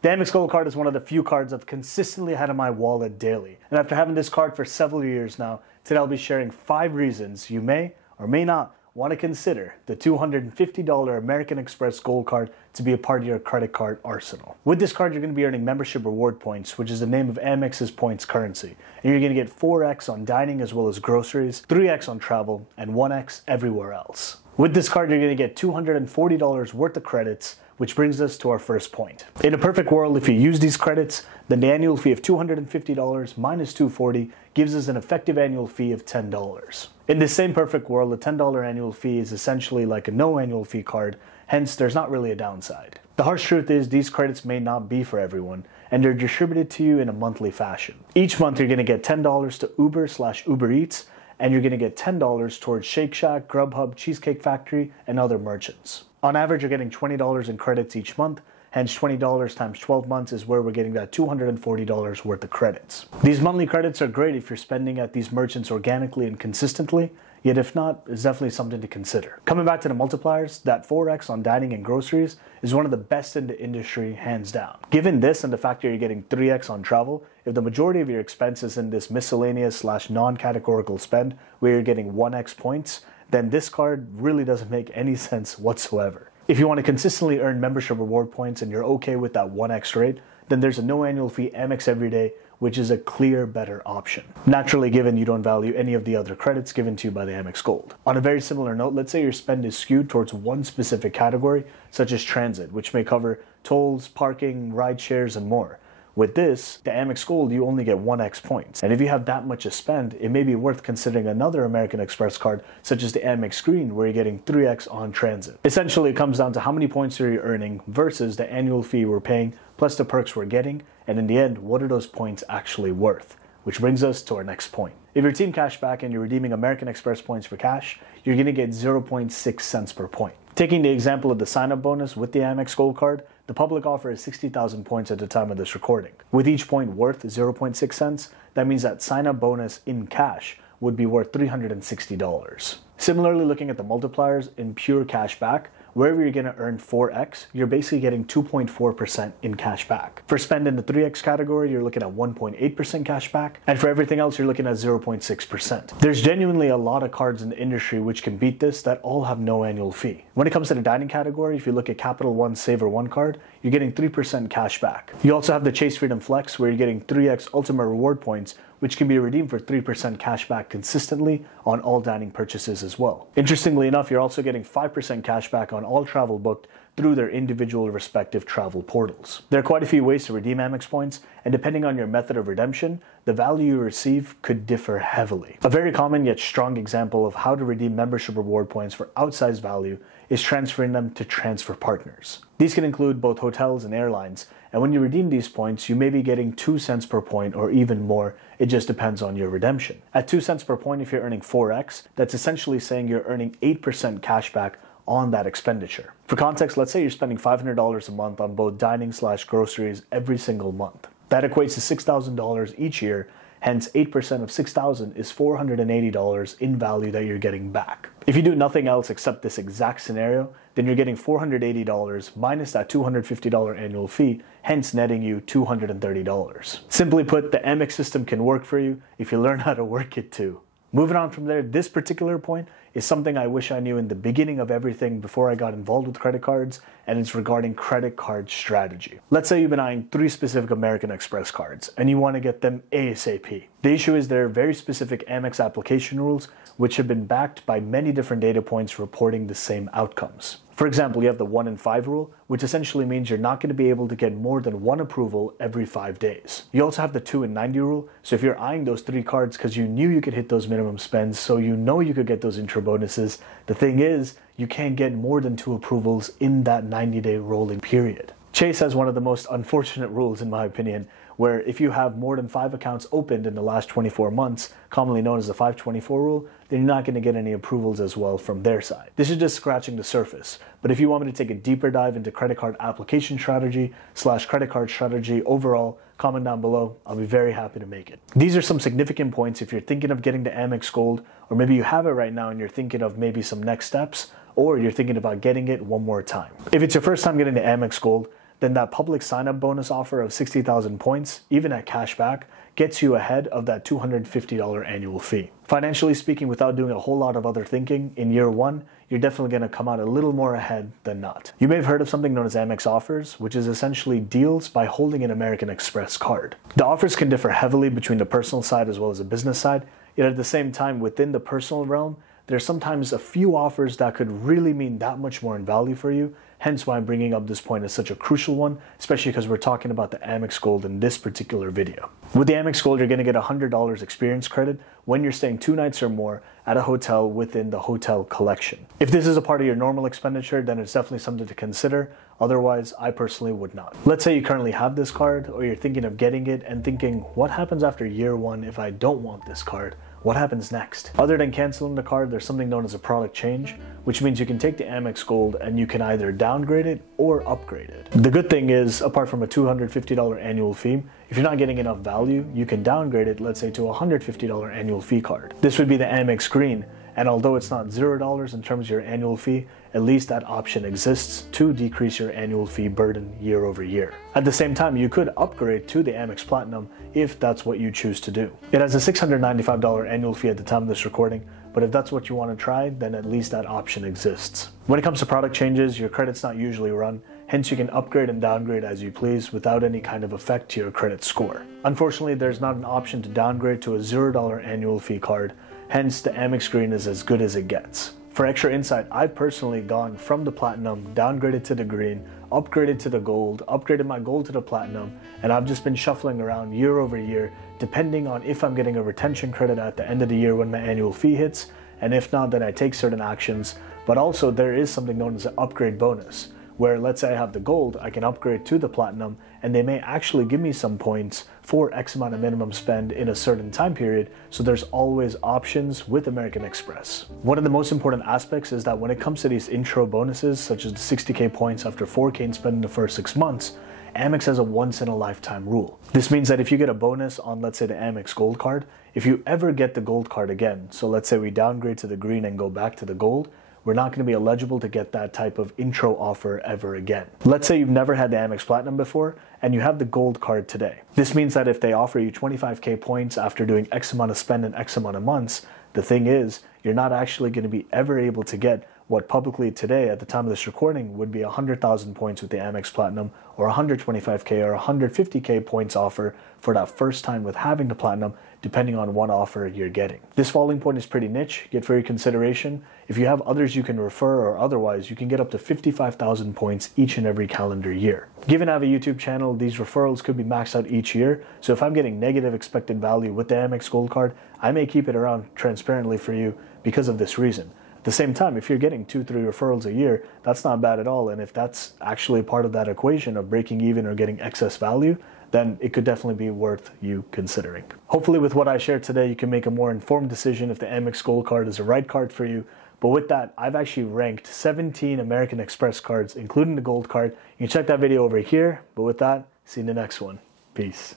The Amex Gold card is one of the few cards I've consistently had in my wallet daily. And after having this card for several years now, today I'll be sharing 5 reasons you may or may not want to consider the $250 American Express Gold card to be a part of your credit card arsenal. With this card, you're going to be earning membership reward points, which is the name of Amex's points currency. And you're going to get 4x on dining as well as groceries, 3x on travel, and 1x everywhere else. With this card, you're going to get $240 worth of credits, which brings us to our first point. In a perfect world, if you use these credits, then the annual fee of $250 minus $240 gives us an effective annual fee of $10. In this same perfect world, a $10 annual fee is essentially like a no annual fee card, hence there's not really a downside. The harsh truth is these credits may not be for everyone, and they're distributed to you in a monthly fashion. Each month you're going to get $10 to Uber/Uber Eats, and you're going to get $10 towards Shake Shack, Grubhub, Cheesecake Factory, and other merchants. On average, you're getting $20 in credits each month, hence $20 times 12 months is where we're getting that $240 worth of credits. These monthly credits are great if you're spending at these merchants organically and consistently, yet if not, it's definitely something to consider. Coming back to the multipliers, that 4x on dining and groceries is one of the best in the industry, hands down. Given this and the fact that you're getting 3x on travel, if the majority of your expenses in this miscellaneous/non-categorical spend where you're getting 1x points, then this card really doesn't make any sense whatsoever. If you want to consistently earn membership reward points and you're okay with that 1x rate, then there's a no annual fee Amex Everyday, which is a clear better option. Naturally, given you don't value any of the other credits given to you by the Amex Gold. On a very similar note, let's say your spend is skewed towards one specific category, such as transit, which may cover tolls, parking, ride shares, and more. With this, the Amex Gold, you only get 1x points. And if you have that much to spend, it may be worth considering another American Express card, such as the Amex Green, where you're getting 3x on transit. Essentially, it comes down to how many points are you earning versus the annual fee we're paying, plus the perks we're getting, and in the end, what are those points actually worth? Which brings us to our next point. If you're Team Cashback and you're redeeming American Express points for cash, you're going to get 0.6 cents per point. Taking the example of the sign-up bonus with the Amex Gold card, the public offer is 60,000 points at the time of this recording. With each point worth 0.6 cents, that means that sign-up bonus in cash would be worth $360. Similarly, looking at the multipliers in pure cash back, wherever you're going to earn 4x, you're basically getting 2.4% in cash back. For spend in the 3x category, you're looking at 1.8% cash back, and for everything else, you're looking at 0.6%. There's genuinely a lot of cards in the industry which can beat this that all have no annual fee. When it comes to the dining category, if you look at Capital One's Savor 1 card, you're getting 3% cash back. You also have the Chase Freedom Flex, where you're getting 3x Ultimate Reward points, which can be redeemed for 3% cash back consistently on all dining purchases as well. Interestingly enough, you're also getting 5% cash back on all travel booked through their individual respective travel portals. There are quite a few ways to redeem Amex points, and depending on your method of redemption, the value you receive could differ heavily. A very common yet strong example of how to redeem membership reward points for outsized value is transferring them to transfer partners. These can include both hotels and airlines, and when you redeem these points, you may be getting 2 cents per point or even more. It just depends on your redemption. At 2 cents per point, if you're earning 4x, that's essentially saying you're earning 8% cash back on that expenditure. For context, let's say you're spending $500 a month on both dining/groceries every single month. That equates to $6,000 each year, hence 8% of $6,000 is $480 in value that you're getting back. If you do nothing else except this exact scenario, then you're getting $480 minus that $250 annual fee, hence netting you $230. Simply put, the Amex system can work for you if you learn how to work it too. Moving on from there, this particular point is something I wish I knew in the beginning of everything before I got involved with credit cards, and it's regarding credit card strategy. Let's say you've been eyeing 3 specific American Express cards, and you want to get them ASAP. The issue is there are very specific Amex application rules which have been backed by many different data points reporting the same outcomes. For example, you have the 1 in 5 rule, which essentially means you're not going to be able to get more than 1 approval every 5 days. You also have the 2 in 90 rule, so if you're eyeing those 3 cards because you knew you could hit those minimum spends, so you know you could get those intro bonuses, the thing is, you can't get more than 2 approvals in that 90-day rolling period. Chase has one of the most unfortunate rules, in my opinion, where if you have more than 5 accounts opened in the last 24 months, commonly known as the 524 rule, then you're not going to get any approvals as well from their side. This is just scratching the surface, but if you want me to take a deeper dive into credit card application strategy / credit card strategy overall, comment down below. I'll be very happy to make it. These are some significant points if you're thinking of getting the Amex Gold, or maybe you have it right now and you're thinking of maybe some next steps, or you're thinking about getting it one more time. If it's your first time getting the Amex Gold, then that public sign-up bonus offer of 60,000 points, even at cashback, gets you ahead of that $250 annual fee. Financially speaking, without doing a whole lot of other thinking, in year one, you're definitely going to come out a little more ahead than not. You may have heard of something known as Amex offers, which is essentially deals by holding an American Express card. The offers can differ heavily between the personal side as well as the business side, yet at the same time, within the personal realm, there's sometimes a few offers that could really mean that much more in value for you, hence why I'm bringing up this point as such a crucial one, especially because we're talking about the Amex Gold in this particular video. With the Amex Gold, you're going to get $100 experience credit when you're staying 2 nights or more at a hotel within the hotel collection. If this is a part of your normal expenditure, then it's definitely something to consider. Otherwise, I personally would not. Let's say you currently have this card, or you're thinking of getting it and thinking, what happens after year one if I don't want this card? What happens next? Other than canceling the card, there's something known as a product change, which means you can take the Amex Gold and you can either downgrade it or upgrade it. The good thing is, apart from a $250 annual fee, if you're not getting enough value, you can downgrade it, let's say, to a $150 annual fee card. This would be the Amex Green, and although it's not $0 in terms of your annual fee, at least that option exists to decrease your annual fee burden year over year. At the same time, you could upgrade to the Amex Platinum if that's what you choose to do. It has a $695 annual fee at the time of this recording, but if that's what you want to try, then at least that option exists. When it comes to product changes, your credit's not usually run, hence you can upgrade and downgrade as you please without any kind of effect to your credit score. Unfortunately, there's not an option to downgrade to a $0 annual fee card, hence the Amex Green is as good as it gets. For extra insight, I've personally gone from the Platinum, downgraded to the Green, upgraded to the Gold, upgraded my Gold to the Platinum, and I've just been shuffling around year over year depending on if I'm getting a retention credit at the end of the year when my annual fee hits, and if not, then I take certain actions. But also there is something known as an upgrade bonus, where let's say I have the Gold, I can upgrade to the Platinum, and they may actually give me some points for X amount of minimum spend in a certain time period, so there's always options with American Express. One of the most important aspects is that when it comes to these intro bonuses, such as the 60K points after 4K in spend in the first 6 months, Amex has a once-in-a-lifetime rule. This means that if you get a bonus on, let's say, the Amex Gold card, if you ever get the Gold card again, so let's say we downgrade to the Green and go back to the Gold, we're not going to be eligible to get that type of intro offer ever again. Let's say you've never had the Amex Platinum before and you have the Gold card today. This means that if they offer you 25K points after doing X amount of spend in X amount of months, the thing is, you're not actually going to be ever able to get what publicly today at the time of this recording would be 100,000 points with the Amex Platinum, or 125K or 150K points offer for that first time with having the Platinum, depending on what offer you're getting. This falling point is pretty niche, yet for your consideration. If you have others you can refer or otherwise, you can get up to 55,000 points each and every calendar year. Given I have a YouTube channel, these referrals could be maxed out each year, so if I'm getting negative expected value with the Amex Gold card, I may keep it around transparently for you because of this reason. At the same time, if you're getting 2-3 referrals a year, that's not bad at all, and if that's actually part of that equation of breaking even or getting excess value, then it could definitely be worth you considering. Hopefully with what I shared today, you can make a more informed decision if the Amex Gold card is the right card for you. But with that, I've actually ranked 17 American Express cards, including the Gold card. You can check that video over here. But with that, see you in the next one. Peace.